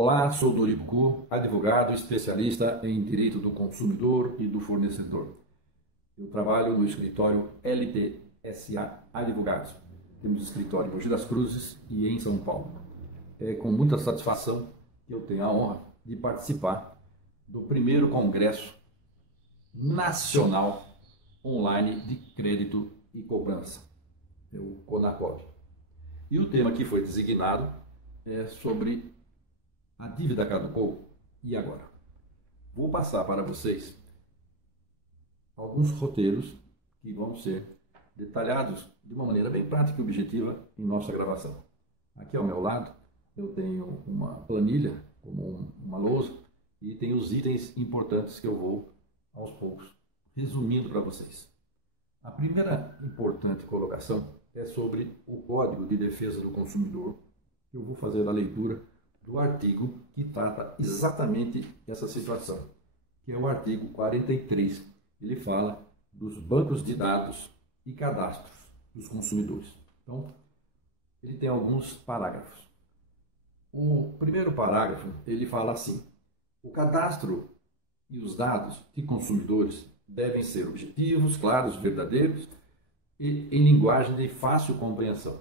Olá, sou Dori Bucu, advogado especialista em direito do consumidor e do fornecedor. Eu trabalho no escritório LTSA Advogados. Temos escritório em Mogi das Cruzes e em São Paulo. É com muita satisfação que eu tenho a honra de participar do primeiro Congresso Nacional Online de Crédito e Cobrança, o CONACOB. E o tema que foi designado é sobre a dívida caducou, e agora? Vou passar para vocês alguns roteiros que vão ser detalhados de uma maneira bem prática e objetiva em nossa gravação. Aqui ao meu lado eu tenho uma planilha, como uma lousa, e tem os itens importantes que eu vou, aos poucos, resumindo para vocês. A primeira importante colocação é sobre o Código de Defesa do Consumidor. Eu vou fazer a leitura do artigo que trata exatamente essa situação, que é o artigo 43. Ele fala dos bancos de dados e cadastros dos consumidores. Então, ele tem alguns parágrafos. O primeiro parágrafo, ele fala assim: o cadastro e os dados de consumidores devem ser objetivos, claros, verdadeiros e em linguagem de fácil compreensão.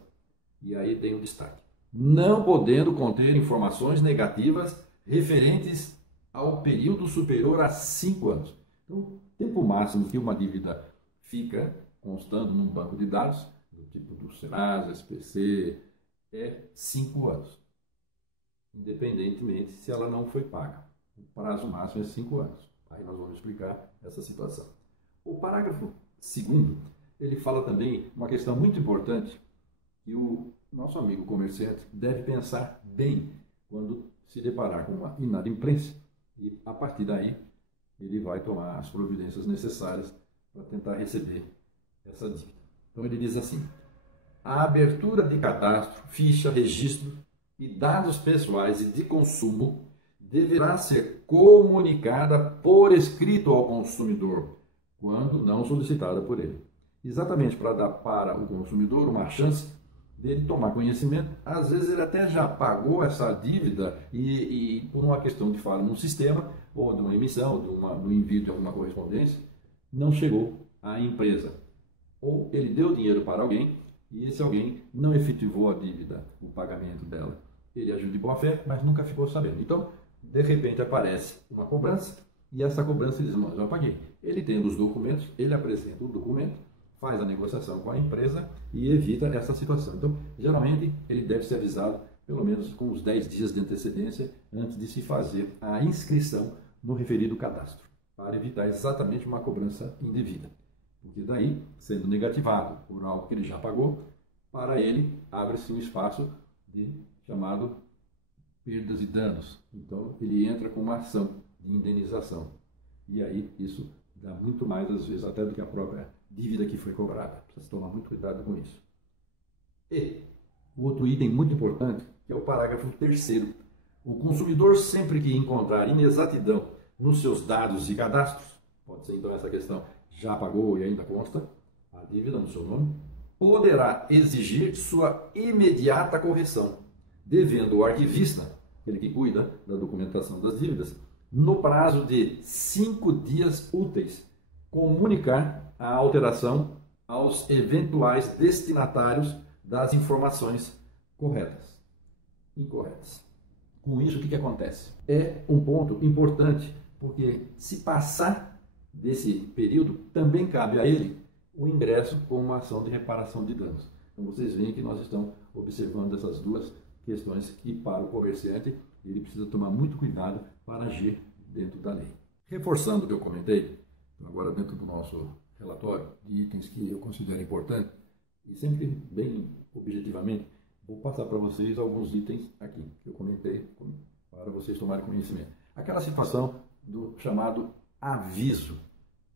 E aí tem um destaque: não podendo conter informações negativas referentes ao período superior a 5 anos. Então, o tempo máximo que uma dívida fica constando num banco de dados, do tipo do Serasa, SPC, é 5 anos, independentemente se ela não foi paga. O prazo máximo é 5 anos. Aí nós vamos explicar essa situação. O parágrafo 2º, ele fala também uma questão muito importante, que o nosso amigo comerciante deve pensar bem quando se deparar com uma inadimplência, e a partir daí ele vai tomar as providências necessárias para tentar receber essa dívida. Então ele diz assim: a abertura de cadastro, ficha, registro e dados pessoais e de consumo deverá ser comunicada por escrito ao consumidor, quando não solicitada por ele. Exatamente para dar para o consumidor uma chance dele tomar conhecimento. Às vezes ele até já pagou essa dívida e por uma questão de falha no sistema, ou de uma emissão, do envio de alguma correspondência, não chegou à empresa. Ou ele deu dinheiro para alguém e esse alguém não efetivou a dívida, o pagamento dela. Ele agiu de boa fé, mas nunca ficou sabendo. Então, de repente aparece uma cobrança e essa cobrança ele diz: mas eu paguei. Ele tem os documentos, ele apresenta o documento, faz a negociação com a empresa e evita essa situação. Então, geralmente, ele deve ser avisado pelo menos com uns 10 dias de antecedência antes de se fazer a inscrição no referido cadastro, para evitar exatamente uma cobrança indevida. Porque daí, sendo negativado por algo que ele já pagou, para ele abre-se um espaço de chamado perdas e danos. Então, ele entra com uma ação de indenização. E aí, isso dá muito mais, às vezes, até do que a própria dívida que foi cobrada. Precisa tomar muito cuidado com isso. E o outro item muito importante, que é o parágrafo 3º. O consumidor, sempre que encontrar inexatidão nos seus dados e cadastros, pode ser então essa questão, já pagou e ainda consta a dívida no seu nome, poderá exigir sua imediata correção, devendo o arquivista, aquele que cuida da documentação das dívidas, no prazo de 5 dias úteis, comunicar a alteração aos eventuais destinatários das informações corretas, incorretas. Com isso, o que acontece? É um ponto importante, porque se passar desse período, também cabe a ele o ingresso com uma ação de reparação de danos. Então vocês veem que nós estamos observando essas duas questões que, para o comerciante, ele precisa tomar muito cuidado para agir dentro da lei. Reforçando o que eu comentei, agora dentro do nosso relatório de itens que eu considero importantes, e sempre bem objetivamente, vou passar para vocês alguns itens aqui que eu comentei para vocês tomarem conhecimento. Aquela situação do chamado aviso,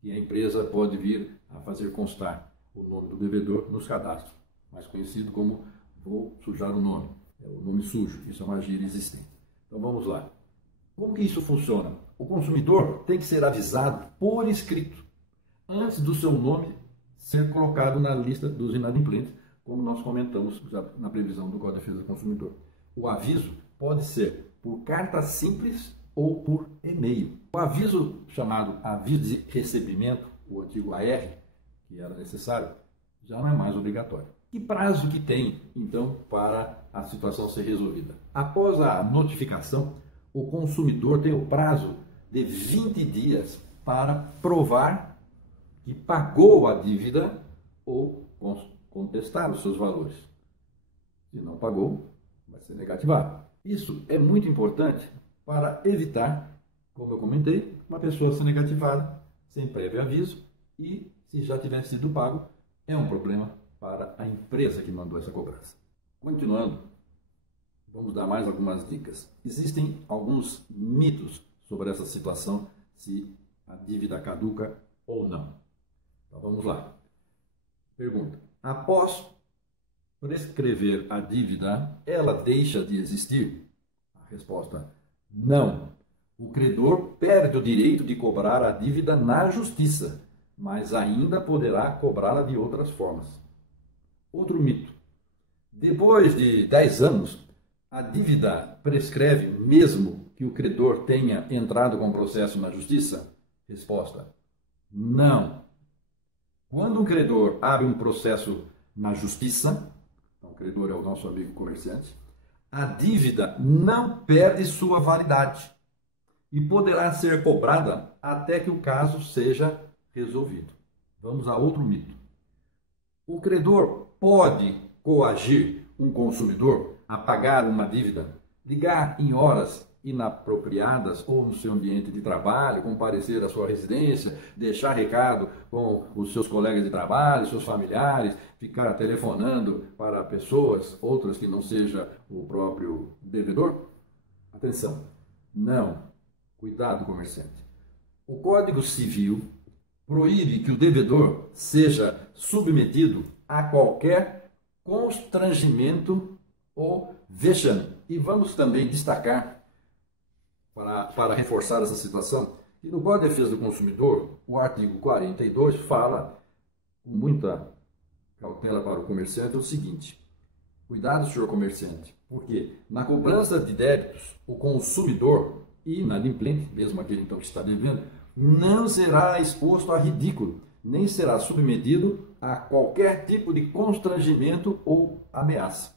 que a empresa pode vir a fazer constar o nome do devedor nos cadastros, mais conhecido como, vou sujar o nome, é o nome sujo, isso é uma gíria existente. Então vamos lá. Como que isso funciona? O consumidor tem que ser avisado por escrito, antes do seu nome ser colocado na lista dos inadimplentes, como nós comentamos já na previsão do Código de Defesa do Consumidor. O aviso pode ser por carta simples ou por e-mail. O aviso chamado aviso de recebimento, o antigo AR, que era necessário, já não é mais obrigatório. Que prazo que tem, então, para a situação ser resolvida? Após a notificação, o consumidor tem o prazo de 20 dias para provar que pagou a dívida ou contestar os seus valores. Se não pagou, vai ser negativado. Isso é muito importante para evitar, como eu comentei, uma pessoa ser negativada sem prévio aviso e, se já tiver sido pago, é um problema para a empresa que mandou essa cobrança. Continuando, vamos dar mais algumas dicas. Existem alguns mitos sobre essa situação, se a dívida caduca ou não. Então vamos lá. Pergunta: após prescrever a dívida, ela deixa de existir? A resposta: não. O credor perde o direito de cobrar a dívida na justiça, mas ainda poderá cobrá-la de outras formas. Outro mito: depois de 10 anos, a dívida prescreve mesmo que o credor tenha entrado com processo na justiça? Resposta: não. Quando um credor abre um processo na justiça, o credor é o nosso amigo comerciante, a dívida não perde sua validade e poderá ser cobrada até que o caso seja resolvido. Vamos a outro mito. O credor pode coagir um consumidor a pagar uma dívida, ligar em horas inapropriadas ou no seu ambiente de trabalho, comparecer à sua residência, deixar recado com os seus colegas de trabalho, seus familiares, ficar telefonando para pessoas, outras que não seja o próprio devedor? Atenção, não. Cuidado, comerciante. O Código Civil proíbe que o devedor seja submetido a qualquer constrangimento ou vexame. E vamos também destacar, para reforçar essa situação, que no Código de Defesa do Consumidor, o artigo 42 fala, com muita cautela para o comerciante, o seguinte: cuidado, senhor comerciante, porque na cobrança de débitos, o consumidor inadimplente, mesmo aquele então que está devendo, não será exposto a ridículo, nem será submetido a qualquer tipo de constrangimento ou ameaça.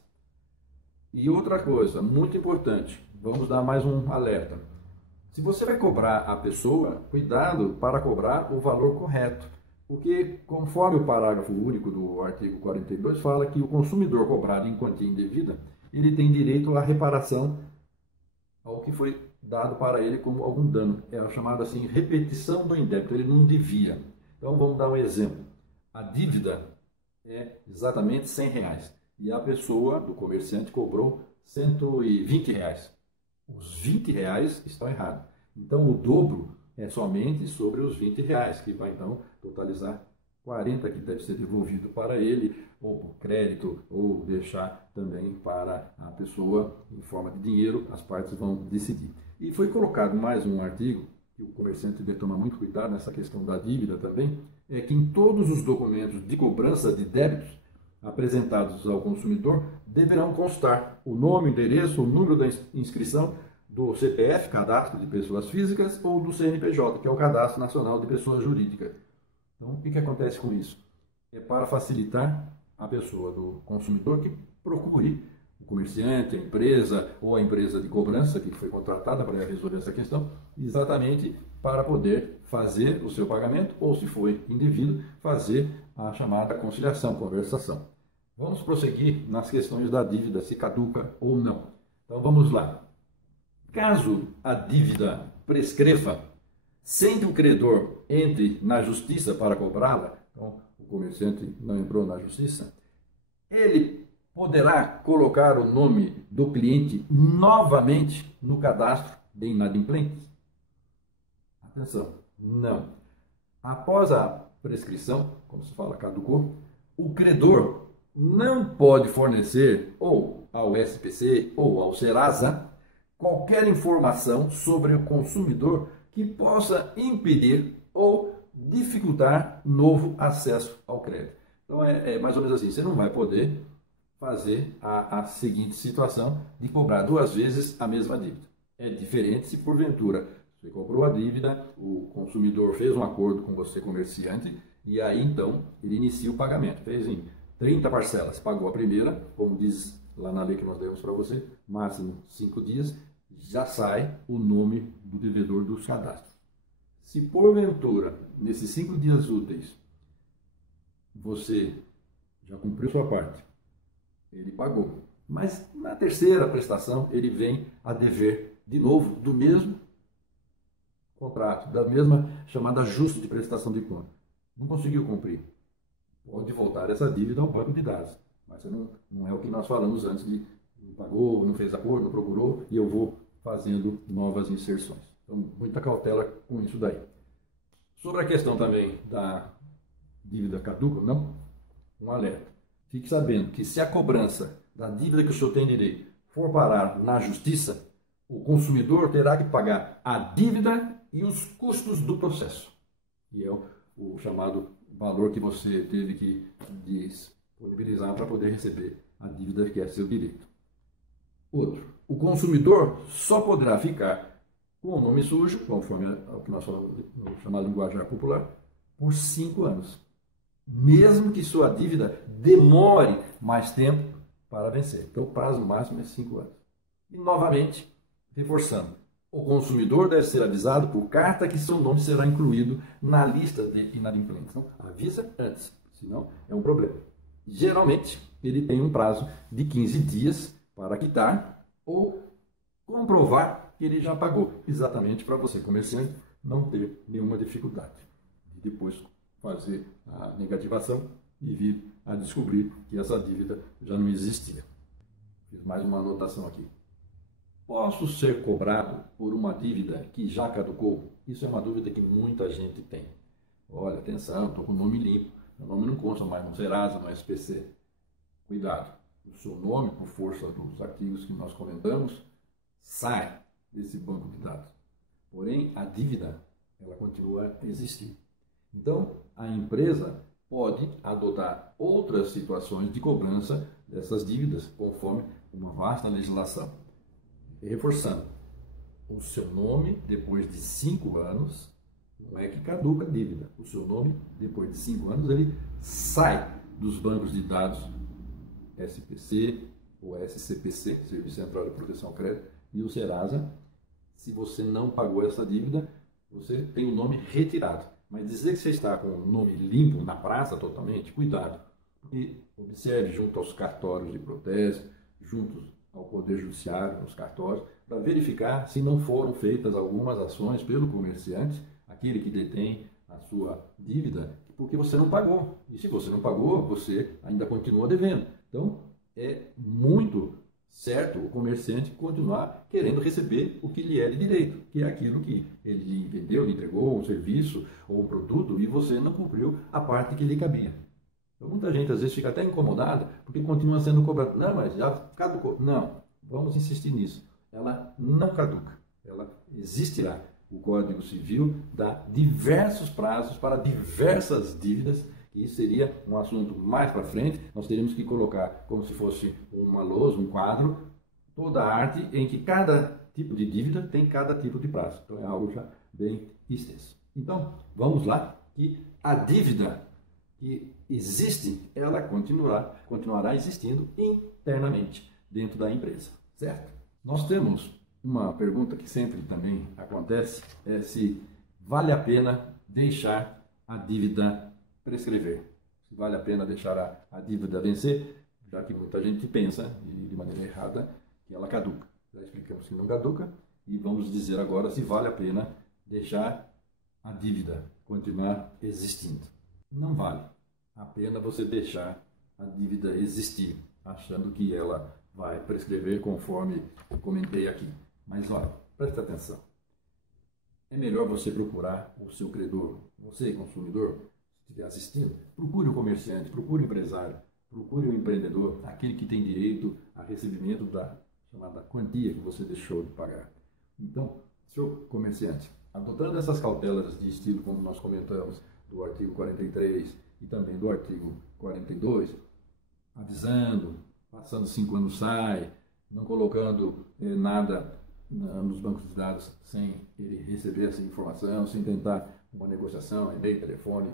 E outra coisa, muito importante, vamos dar mais um alerta. Se você vai cobrar a pessoa, cuidado para cobrar o valor correto, porque conforme o parágrafo único do artigo 42 fala que o consumidor cobrado em quantia indevida, ele tem direito à reparação ao que foi dado para ele como algum dano. É chamado assim, repetição do indébito, ele não devia. Então vamos dar um exemplo. A dívida é exatamente R$100 e a pessoa, do comerciante, cobrou R$120. Os R$20 estão errados. Então o dobro é somente sobre os R$20, que vai então totalizar 40, que deve ser devolvido para ele, ou por crédito, ou deixar também para a pessoa em forma de dinheiro, as partes vão decidir. E foi colocado mais um artigo, que o comerciante deve tomar muito cuidado nessa questão da dívida também, é que em todos os documentos de cobrança de débitos apresentados ao consumidor deverão constar o nome, o endereço, o número da inscrição do CPF, Cadastro de Pessoas Físicas, ou do CNPJ, que é o Cadastro Nacional de Pessoas Jurídicas. Então, o que acontece com isso? É para facilitar a pessoa do consumidor que procure o comerciante, a empresa ou a empresa de cobrança que foi contratada para resolver essa questão, exatamente para poder fazer o seu pagamento ou, se foi indevido, fazer a chamada conciliação, conversação. Vamos prosseguir nas questões da dívida, se caduca ou não. Então vamos lá. Caso a dívida prescreva sem que o credor entre na justiça para cobrá-la, então o comerciante não entrou na justiça, ele poderá colocar o nome do cliente novamente no cadastro de inadimplentes? Atenção, não. Após a prescrição, como se fala, caducou, o credor não pode fornecer ou ao SPC ou ao Serasa qualquer informação sobre o consumidor que possa impedir ou dificultar novo acesso ao crédito. Então é mais ou menos assim, você não vai poder fazer a seguinte situação de cobrar 2 vezes a mesma dívida. É diferente se porventura você comprou a dívida, o consumidor fez um acordo com você, comerciante, e aí então ele inicia o pagamento. Fez em 30 parcelas, pagou a primeira, como diz lá na lei que nós demos para você, máximo 5 dias, já sai o nome do devedor dos cadastros. Se porventura, nesses 5 dias úteis, você já cumpriu sua parte, ele pagou, mas na terceira prestação ele vem a dever de novo do mesmo contrato, da mesma chamada ajuste de prestação de conta. Não conseguiu cumprir. Pode voltar essa dívida ao banco de dados. Mas não é o que nós falamos antes de não pagou, não fez acordo, não procurou, e eu vou fazendo novas inserções. Então, muita cautela com isso daí. Sobre a questão também da dívida caduca, não, um alerta. Fique sabendo que se a cobrança da dívida que o senhor tem direito for parar na justiça, o consumidor terá que pagar a dívida e os custos do processo. E é o chamado valor que você teve que disponibilizar para poder receber a dívida que é seu direito. Outro, o consumidor só poderá ficar com o nome sujo, conforme o que nós falamos no chamado linguajar popular, por 5 anos. Mesmo que sua dívida demore mais tempo para vencer. Então o prazo máximo é 5 anos. E novamente, reforçando, o consumidor deve ser avisado por carta que seu nome será incluído na lista de inadimplentes. Então, avisa antes, senão é um problema. Geralmente, ele tem um prazo de 15 dias para quitar ou comprovar que ele já pagou, exatamente para você, comerciante, não ter nenhuma dificuldade. E depois fazer a negativação e vir a descobrir que essa dívida já não existia. Fiz mais uma anotação aqui. Posso ser cobrado por uma dívida que já caducou? Isso é uma dúvida que muita gente tem. Olha, atenção, estou com o nome limpo. Meu nome não consta mais no Serasa, no SPC. Cuidado. O seu nome, por força dos artigos que nós comentamos, sai desse banco de dados. Porém, a dívida, ela continua a existir. Então, a empresa pode adotar outras situações de cobrança dessas dívidas, conforme uma vasta legislação. Reforçando, o seu nome, depois de 5 anos, não é que caduca a dívida. O seu nome, depois de 5 anos, ele sai dos bancos de dados SPC ou SCPC, Serviço Central de Proteção ao Crédito, e o Serasa. Se você não pagou essa dívida, você tem o nome retirado. Mas dizer que você está com o nome limpo na praça totalmente, cuidado. Porque observe junto aos cartórios de protesto, juntos ao Poder Judiciário, nos cartórios, para verificar se não foram feitas algumas ações pelo comerciante, aquele que detém a sua dívida, porque você não pagou. E se você não pagou, você ainda continua devendo. Então, é muito certo o comerciante continuar querendo receber o que lhe é de direito, que é aquilo que ele lhe vendeu, lhe entregou, um serviço ou um produto, e você não cumpriu a parte que lhe cabia. Então, muita gente às vezes fica até incomodada porque continua sendo cobrado. Não, mas já caducou. Não, vamos insistir nisso. Ela não caduca, ela existirá. O Código Civil dá diversos prazos para diversas dívidas, e isso seria um assunto mais para frente. Nós teríamos que colocar como se fosse uma lousa, um quadro, toda a arte em que cada tipo de dívida tem cada tipo de prazo. Então é algo já bem extenso. Então, vamos lá, que a dívida que existe, ela continuará existindo internamente dentro da empresa, certo? Nós temos uma pergunta que sempre também acontece, é se vale a pena deixar a dívida prescrever. Se vale a pena deixar a dívida vencer, já que muita gente pensa, de maneira errada, que ela caduca. Já explicamos que não caduca, e vamos dizer agora se vale a pena deixar a dívida continuar existindo. Não vale a pena você deixar a dívida existir, achando que ela vai prescrever conforme eu comentei aqui. Mas olha, presta atenção. É melhor você procurar o seu credor, você consumidor, se estiver assistindo, procure o comerciante, procure o empresário, procure o empreendedor, aquele que tem direito a recebimento da chamada quantia que você deixou de pagar. Então, senhor comerciante, adotando essas cautelas de estilo, como nós comentamos, do artigo 43 e também do artigo 42, avisando, passando 5 anos sai, não colocando nada nos bancos de dados sem ele receber essa informação, sem tentar uma negociação, e-mail, telefone,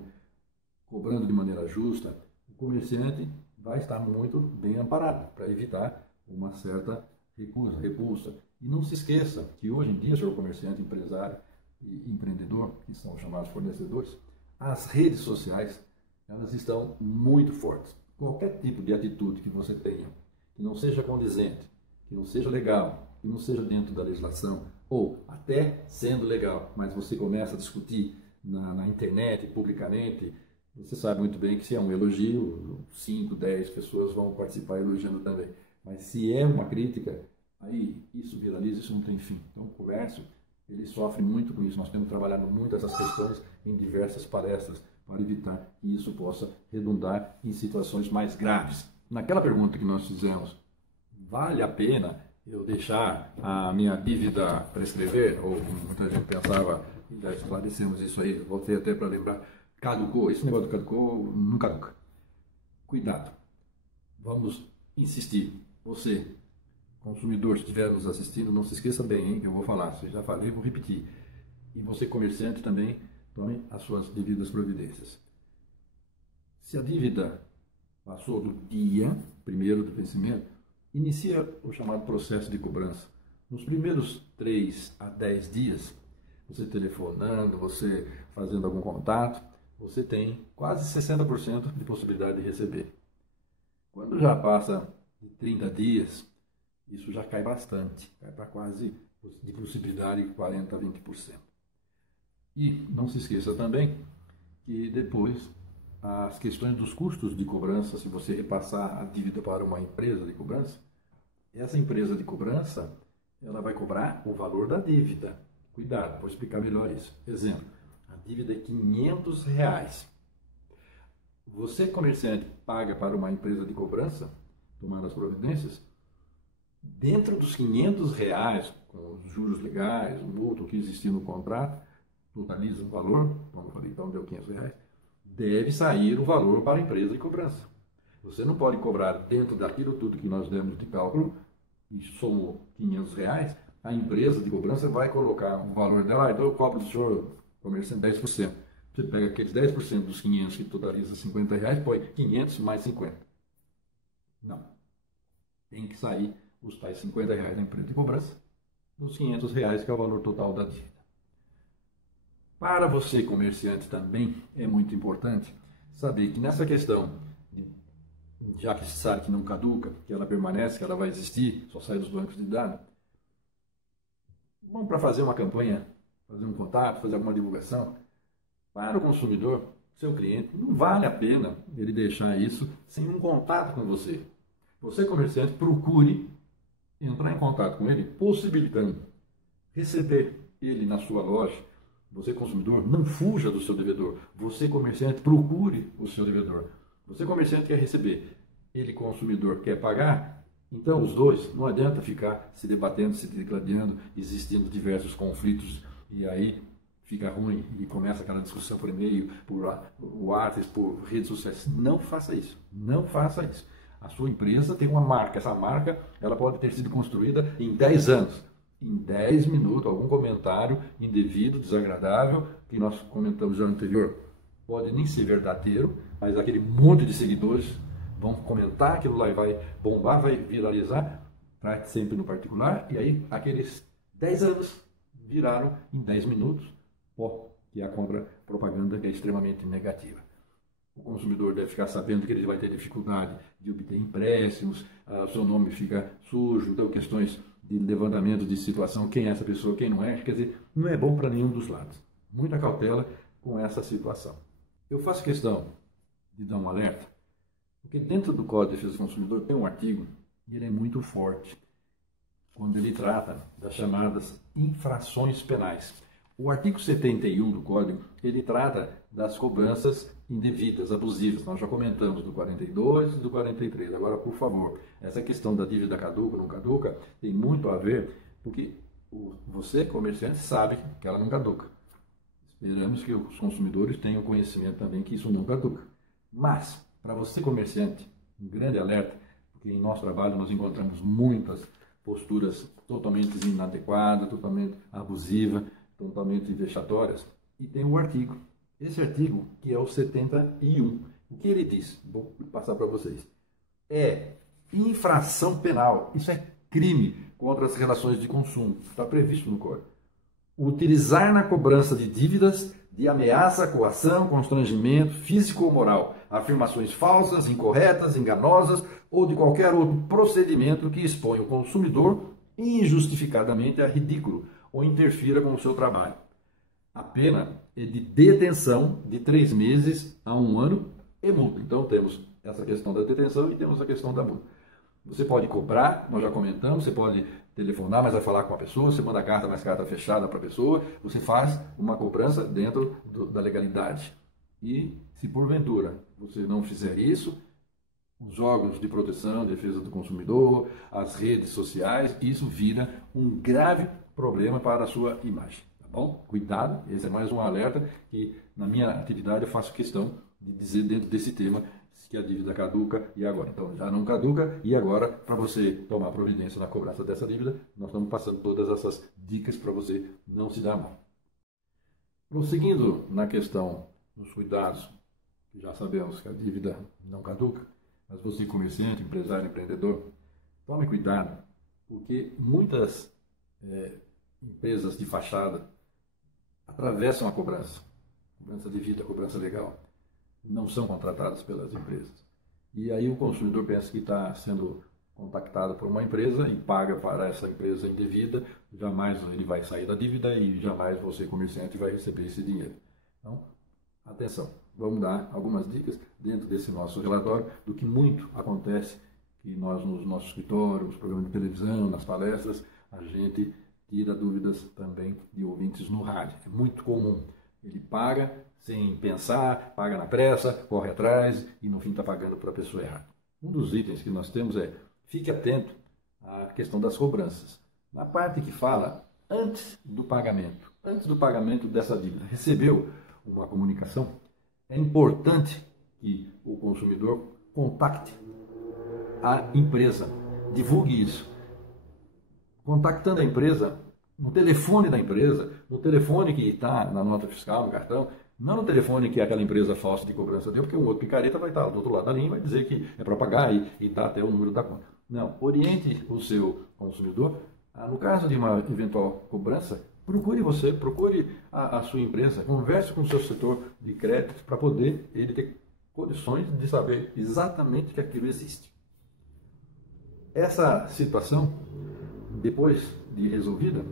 cobrando de maneira justa, o comerciante vai estar muito bem amparado para evitar uma certa repulsa. E não se esqueça que hoje em dia, senhor comerciante, empresário e empreendedor, que são chamados fornecedores, as redes sociais, elas estão muito fortes. Qualquer tipo de atitude que você tenha, que não seja condizente, que não seja legal, que não seja dentro da legislação, ou até sendo legal, mas você começa a discutir na internet, publicamente, você sabe muito bem que se é um elogio, 5, 10 pessoas vão participar elogiando também. Mas se é uma crítica, aí isso viraliza, isso não tem fim. Então o comércio, ele sofre muito com isso. Nós temos trabalhado muito essas questões em diversas palestras para evitar que isso possa redundar em situações mais graves. Naquela pergunta que nós fizemos, vale a pena eu deixar a minha dívida prescrever? Ou muita gente pensava, já esclarecemos isso aí, voltei até para lembrar, caducou, esse negócio do caducou, não caduca. Cuidado, vamos insistir. Você, consumidor, se estiver nos assistindo, não se esqueça bem, hein, que eu vou falar, se eu já falei, vou repetir. E você, comerciante, também tome as suas devidas providências. Se a dívida passou do dia primeiro do vencimento, inicia o chamado processo de cobrança. Nos primeiros 3 a 10 dias, você telefonando, você fazendo algum contato, você tem quase 60% de possibilidade de receber. Quando já passa de 30 dias, isso já cai bastante, cai para quase de possibilidade de 40% a 20%. E não se esqueça também que depois as questões dos custos de cobrança, se você repassar a dívida para uma empresa de cobrança, essa empresa de cobrança, ela vai cobrar o valor da dívida. Cuidado, vou explicar melhor isso. Exemplo, a dívida é R$500. Você, comerciante, paga para uma empresa de cobrança, tomando as providências, dentro dos R$500, com os juros legais, o multa que existia no contrato, totaliza o valor, como eu falei, então deu R$500, deve sair o valor para a empresa de cobrança. Você não pode cobrar dentro daquilo tudo que nós demos de cálculo, e somou R$500, a empresa de cobrança vai colocar o valor dela, então eu cobro do senhor comerciante 10%. Você pega aqueles 10% dos 500 que totaliza R$50, põe 500 mais 50. Não. Tem que sair os tais R$50 da empresa de cobrança, dos R$500 que é o valor total da dívida. Para você, comerciante, também é muito importante saber que nessa questão, já que se sabe que não caduca, que ela permanece, que ela vai existir, só sai dos bancos de dados, vamos para fazer uma campanha, fazer um contato, fazer alguma divulgação. Para o consumidor, seu cliente, não vale a pena ele deixar isso sem um contato com você. Você, comerciante, procure entrar em contato com ele, possibilitando receber ele na sua loja. Você, consumidor, não fuja do seu devedor. Você, comerciante, procure o seu devedor. Você, comerciante, quer receber. Ele, consumidor, quer pagar. Então, os dois, não adianta ficar se debatendo, se degladiando, existindo diversos conflitos, e aí fica ruim e começa aquela discussão por e-mail, por WhatsApp, por redes sociais. Não faça isso. Não faça isso. A sua empresa tem uma marca. Essa marca, ela pode ter sido construída em 10 anos. Em 10 minutos, algum comentário indevido, desagradável, que nós comentamos já no anterior, pode nem ser verdadeiro, mas aquele monte de seguidores vão comentar, aquilo lá vai bombar, vai viralizar, trate sempre no particular, e aí aqueles 10 anos viraram em 10 minutos, que é a contra-propaganda que é extremamente negativa. O consumidor deve ficar sabendo que ele vai ter dificuldade de obter empréstimos, o seu nome fica sujo, então questões de levantamento de situação, quem é essa pessoa, quem não é, quer dizer, não é bom para nenhum dos lados. Muita cautela com essa situação. Eu faço questão de dar um alerta, porque dentro do Código de Defesa do Consumidor tem um artigo, e ele é muito forte, quando ele trata das chamadas infrações penais. O artigo 71 do Código, ele trata das cobranças indevidas, abusivas. Nós já comentamos do 42 e do 43. Agora, por favor, essa questão da dívida caduca ou não caduca tem muito a ver, porque você, comerciante, sabe que ela não caduca. Esperamos que os consumidores tenham conhecimento também que isso não caduca. Mas, para você, comerciante, um grande alerta, porque em nosso trabalho nós encontramos muitas posturas totalmente inadequadas, totalmente abusivas, totalmente vexatórias. E tem um artigo, esse artigo que é o 71. O que ele diz? Vou passar para vocês. É infração penal, isso é crime contra as relações de consumo, está previsto no Código. Utilizar na cobrança de dívidas de ameaça, coação, constrangimento físico ou moral, afirmações falsas, incorretas, enganosas ou de qualquer outro procedimento que expõe o consumidor injustificadamente a ridículo ou interfira com o seu trabalho. A pena é de detenção de 3 meses a 1 ano e multa. Então temos essa questão da detenção e temos a questão da multa. Você pode cobrar, nós já comentamos, você pode telefonar, mas vai falar com a pessoa, você manda carta, mas carta fechada para a pessoa, você faz uma cobrança dentro da legalidade. E se porventura você não fizer isso, os órgãos de proteção, defesa do consumidor, as redes sociais, isso vira um grave problema para a sua imagem. Tá bom? Cuidado, esse é mais um alerta que na minha atividade eu faço questão de dizer dentro desse tema que a dívida caduca e agora. Então, já não caduca e agora, para você tomar providência na cobrança dessa dívida, nós estamos passando todas essas dicas para você não se dar mal. Prosseguindo na questão dos cuidados, já sabemos que a dívida não caduca, mas você, comerciante, empresário, empreendedor, tome cuidado, porque muitas empresas de fachada atravessam a cobrança devida, a cobrança legal, não são contratadas pelas empresas. E aí o consumidor pensa que está sendo contactado por uma empresa e paga para essa empresa indevida, jamais ele vai sair da dívida e jamais você, comerciante, vai receber esse dinheiro. Então, atenção, vamos dar algumas dicas dentro desse nosso relatório do que muito acontece, que nós nos nossos escritórios, nos programas de televisão, nas palestras, a gente tira dúvidas também de ouvintes no rádio. É muito comum. Ele paga sem pensar, paga na pressa, corre atrás e no fim está pagando para a pessoa errada. Um dos itens que nós temos é, fique atento à questão das cobranças. Na parte que fala antes do pagamento dessa dívida, recebeu uma comunicação, é importante que o consumidor contacte a empresa, divulgue isso. Contactando a empresa, no telefone da empresa, no telefone que está na nota fiscal, no cartão, não no telefone que aquela empresa falsa de cobrança deu, porque o outro picareta vai estar do outro lado da linha e vai dizer que é para pagar e dá até o número da conta. Não, oriente o seu consumidor. No caso de uma eventual cobrança, procure a sua empresa, converse com o seu setor de crédito para poder ele ter condições de saber exatamente que aquilo existe. Essa situação, depois de resolvida,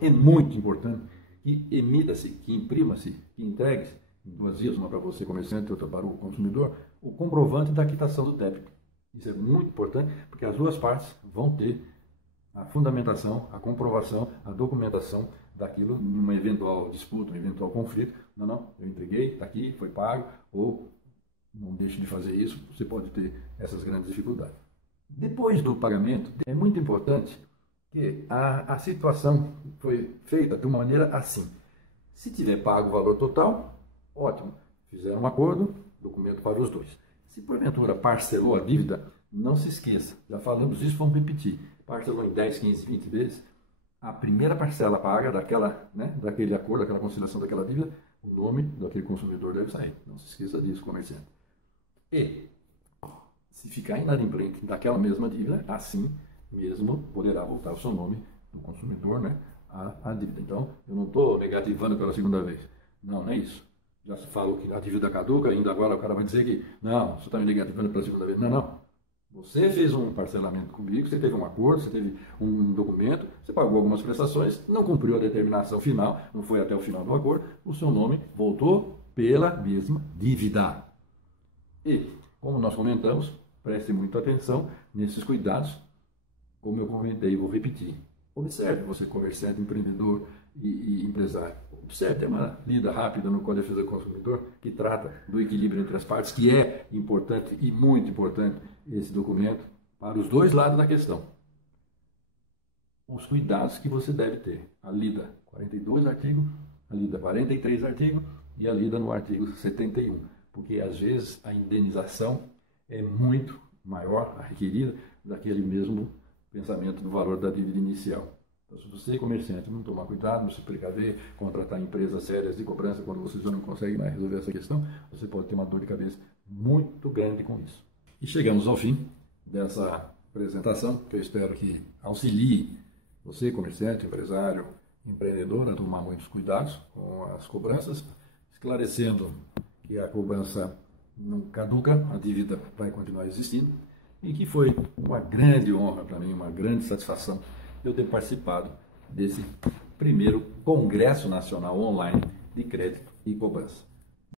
é muito importante que emita-se, que imprima-se, que entregue-se, em 2 dias, uma para você, comerciante, e outra para o consumidor, o comprovante da quitação do débito. Isso é muito importante, porque as duas partes vão ter a fundamentação, a comprovação, a documentação daquilo numa eventual disputa, um eventual conflito. Não, eu entreguei, está aqui, foi pago, ou não deixe de fazer isso, você pode ter essas grandes dificuldades. Depois do pagamento, é muito importante que a situação foi feita de uma maneira assim. Se tiver pago o valor total, ótimo, fizeram um acordo, documento para os dois. Se porventura parcelou a dívida, não se esqueça, já falamos isso, vamos repetir. Parcelou em 10, 15, 20 vezes, a primeira parcela paga daquele acordo, daquela conciliação daquela dívida, o nome daquele consumidor deve sair. Não se esqueça disso, comerciante. E, se ficar inadimplente daquela mesma dívida, assim mesmo poderá voltar o seu nome do consumidor, a dívida. Então, eu não estou negativando pela segunda vez. Não é isso. Já se falou que a dívida caduca, ainda agora o cara vai dizer que, não, você está me negativando pela segunda vez. Não. Você fez um parcelamento comigo, você teve um acordo, você teve um documento, você pagou algumas prestações, não cumpriu a determinação final, não foi até o final do acordo, o seu nome voltou pela mesma dívida. E, como nós comentamos, preste muita atenção nesses cuidados. Como eu comentei, vou repetir. Observe, você comerciante, empreendedor e empresário. Observe, tem uma lida rápida no Código de Defesa do Consumidor que trata do equilíbrio entre as partes, que é importante e muito importante esse documento para os dois lados da questão. Os cuidados que você deve ter. A lida 42 artigo, a lida 43 artigo e a lida no artigo 71. Porque às vezes a indenização é muito maior, a requerida, daquele mesmo pensamento do valor da dívida inicial. Então, se você, comerciante, não tomar cuidado, não se precaver, contratar empresas sérias de cobrança quando você já não consegue mais resolver essa questão, você pode ter uma dor de cabeça muito grande com isso. E chegamos ao fim dessa apresentação, que eu espero que auxilie você, comerciante, empresário, empreendedor, a tomar muitos cuidados com as cobranças, esclarecendo que a cobrança não caduca, a dívida vai continuar existindo, e que foi uma grande honra para mim, uma grande satisfação eu ter participado desse primeiro Congresso Nacional Online de Crédito e Cobrança.